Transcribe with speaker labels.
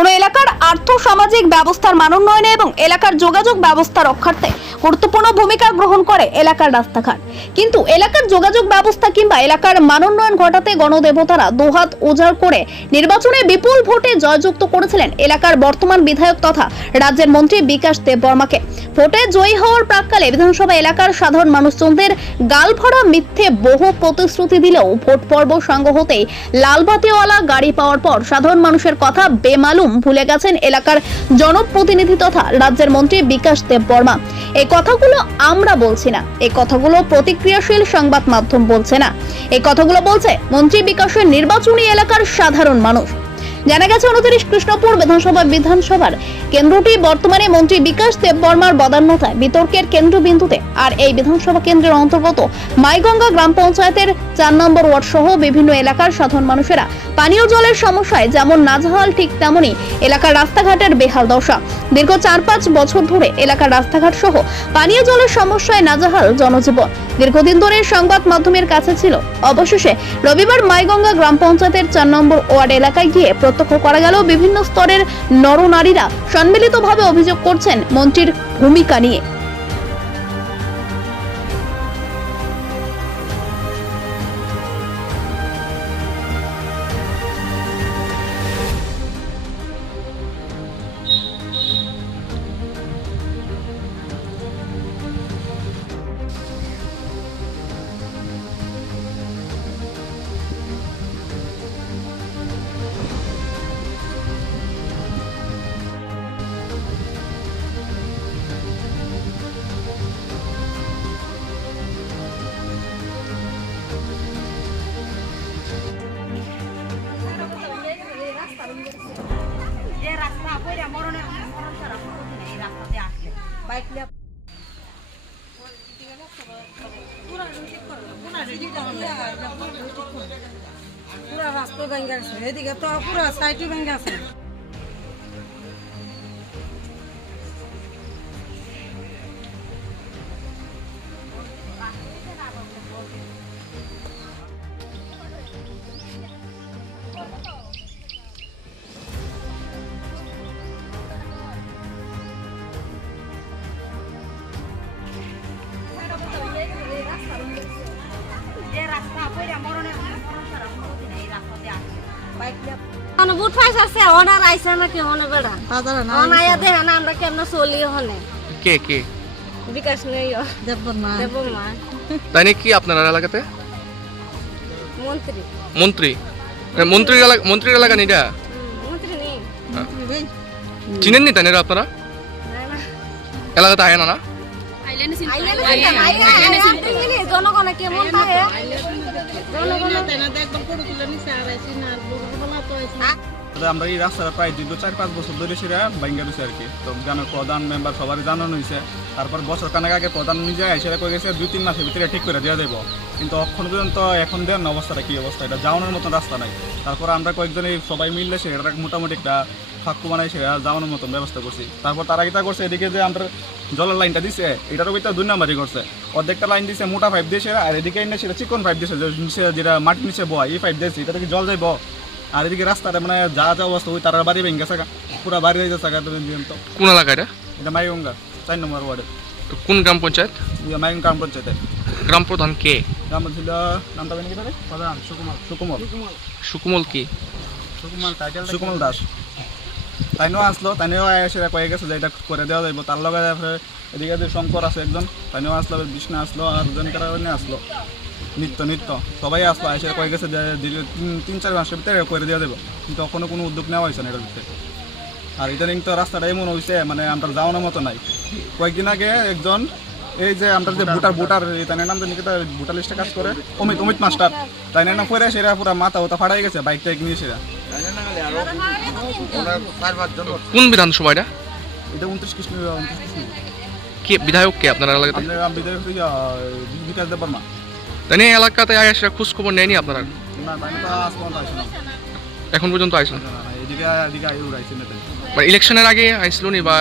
Speaker 1: কোন এলাকার আর্থ সামাজিক ব্যবস্থার মানোন্নয়নে এবং এলাকার যোগাযোগ ব্যবস্থা রক্ষার্থে গুরুত্বপূর্ণ ভূমিকা গ্রহণ করে এলাকার রাস্তাঘাট। কিন্তু এলাকার যোগাযোগ ব্যবস্থা কিংবা এলাকার মানোন্নয়ন ঘটাতে গণদেবতারা দুহাত উজাড় করে নির্বাচনে বিপুল ভোটে জয়যুক্ত করেছিলেন এলাকার বর্তমান বিধায়ক তথা রাজ্যের মন্ত্রী বিকাশ দেব বর্মাকে ভোটে জয়ী হওয়ার প্রাককালে বিধানসভা এলাকার সাধারণ মানুষজনদের গালভরা মিথ্যে বহু প্রতিশ্রুতি দিলেও ভোট পর্ব সাঙ্গ হতেই লালবাতিওয়ালা গাড়ি পাওয়ার পর সাধারণ মানুষের কথা বেমালুম ভুলে গেছেন এলাকার জনপ্রতিনিধি তথা রাজ্যের মন্ত্রী বিকাশ দেব বর্মা। এই কথাগুলো আমরা বলছি না। এই কথাগুলো প্রতিক্রিয়াশীল সংবাদ মাধ্যম বলছে না। এই কথাগুলো বলছে মন্ত্রী বিকাশের নির্বাচনী এলাকার সাধারণ মানুষ। জানা গেছে, উনত্রিশ কৃষ্ণপুর বিধানসভা বিধানসভার কেন্দ্রটি বর্তমানে মন্ত্রী বিকাশ দেব বর্মার বদান্যতায়। বিতর্কের কেন্দ্রবিন্দুতে আর এই বিধানসভা কেন্দ্রের অন্তর্গত মাইগঙ্গা গ্রাম পঞ্চায়েতের চার নম্বর ওয়ার্ড সহ বিভিন্ন এলাকার সাধারণ মানুষেরা পানীয় জলের সমস্যায় যেমন নাজহাল ঠিক তেমনি এলাকার রাস্তাঘাটের বেহাল দশা। দীর্ঘ চার পাঁচ বছর ধরে এলাকার রাস্তাঘাট সহ পানীয় জলের সমস্যায় নাজেহাল জনজীবন। দীর্ঘদিন ধরে সংবাদ মাধ্যমের কাছে ছিল, অবশেষে রবিবার মাইগঙ্গা গ্রাম পঞ্চায়েতের চার নম্বর ওয়ার্ড এলাকায় গিয়ে প্রত্যক্ষ করা গেল বিভিন্ন স্তরের নরনারীরা সম্মিলিতভাবে অভিযোগ করছেন মন্ত্রীর ভূমিকা নিয়ে।
Speaker 2: কোনো দিন এই রাস্তা দিয়ে আসলে বাইক নিয়ে পুরা রাস্তা ভেঙে আছে এদিকে তো পুরা সাইডে ভেঙে আছে
Speaker 3: বুট ফাইস আছে ওনার আইসা নাকি মনে বেড়া অনায়া দেখে না আমরা কেমন চলি হনে
Speaker 4: কে কে
Speaker 3: বিকাশ নেই
Speaker 2: দেব না
Speaker 3: দেব মা
Speaker 4: তাই নাকি আপনার এলাকাতে
Speaker 3: মন্ত্রী
Speaker 4: মন্ত্রী এ, মন্ত্রীর এলাকা মন্ত্রীর এলাকা নিটা
Speaker 3: মন্ত্রী নেই
Speaker 4: চিনেননি তাই আপনারা
Speaker 3: না, না।
Speaker 4: এলাকাতে আয় না না
Speaker 3: জনগণে কেমন থাকে
Speaker 5: তবে আমরা এই রাস্তাটা প্রায় চার পাঁচ বছর ধরে ভাঙ্গা আর কি। তো প্রধান মেম্বার সবারই জানানো হয়েছে। তারপর বছর আগে প্রধান নিজে সেটা গেছে দুই তিন মাসের ভিতরে ঠিক করে দেওয়া দেবো কিন্তু এখন পর্যন্ত এখন দেন অবস্থাটা কি অবস্থা, এটা যাওয়ানোর মতন রাস্তা নাই। তারপর আমরা কয়েকজন এই সবাই মিললে মোটামুটি একটা ফাঁকু যাওয়ানোর মতন ব্যবস্থা করছি। তারপর তারা কিতা করছে, এদিকে যে আমরা জলের লাইনটা দিছে এটারও ওইটা দুই নাম্বারই করছে। অর্ধেকটা লাইন দিছে মোটা পাইপ দিয়ে সেরা আর এদিকে সেটা চিকন পাইপ দিয়েছে যেটা মাটির নিচে বয়, এই পাইপ দিয়েছে এটা কি জল যাইব। আর এদিকে রাস্তাটা মানে যা যা অবস্থা ওই তার বাড়ি ভেঙে গেছে পুরো বাড়ি হয়ে গেছে তো
Speaker 4: কোন এলাকা এটা?
Speaker 5: এটা মাইগঙ্গা চার নম্বর ওয়ার্ডে।
Speaker 4: কোন গ্রাম পঞ্চায়েত?
Speaker 5: মাইগঙ্গা গ্রাম পঞ্চায়েতে।
Speaker 4: গ্রাম প্রধান কে?
Speaker 5: গ্রাম ছিল নামটা জানি কি তাহলে প্রধান সুকুমার। সুকুমল
Speaker 4: সুকুমল কি?
Speaker 5: সুকুমার টাইটেল সুকুমল দাস। তাইনও আসলো তাইনেও এসে কয়ে গেছে যে এটা করে দেওয়া যাইব। তার লগে এদিকে যে শঙ্কর আছে একজন তাইনেও আসলো বিষ্ণু আসলো আর জন কারণে আসলো। নিত্য নিত্য। সবাই আসলো এসে কয়ে গেছে তিন- চার মাসের ভিতরে করে দেওয়া যাব কিন্তু এখনও কোনো উদ্যোগ নেওয়া হয়েছে না এটার ভিতরে। আর ইদানিং তো রাস্তাটা এমন হয়েছে মানে আমরা যাওয়ানোর মতো নাই। কয়েকদিন আগে একজন এই যে আমরা যে ভোটার ভোটার তাই নাম ভোটার লিস্টে কাজ করে। অমিত অমিত মাস্টার। তাই নাম পরে সেরা পুরা মাথা ওটা ফাড়াই গেছে বাইক টাইক নিয়ে সেরা।
Speaker 4: কোন বিধানসভা এটা?
Speaker 5: এটা উনত্রিশ কৃষ্ণ উনত্রিশ কৃষ্ণ।
Speaker 4: কে বিধায়ক কে আপনার এলাকাতে?
Speaker 5: বিধায়ক বিকাশ দেব বর্মা।
Speaker 4: তাই নিয়ে এলাকাতে আয় খোঁজখবর খোঁজ খবর নেয়নি আপনারা
Speaker 5: আসে
Speaker 4: এখন পর্যন্ত আইসল
Speaker 5: না,
Speaker 4: মানে ইলেকশনের আগে আইসলো নি বা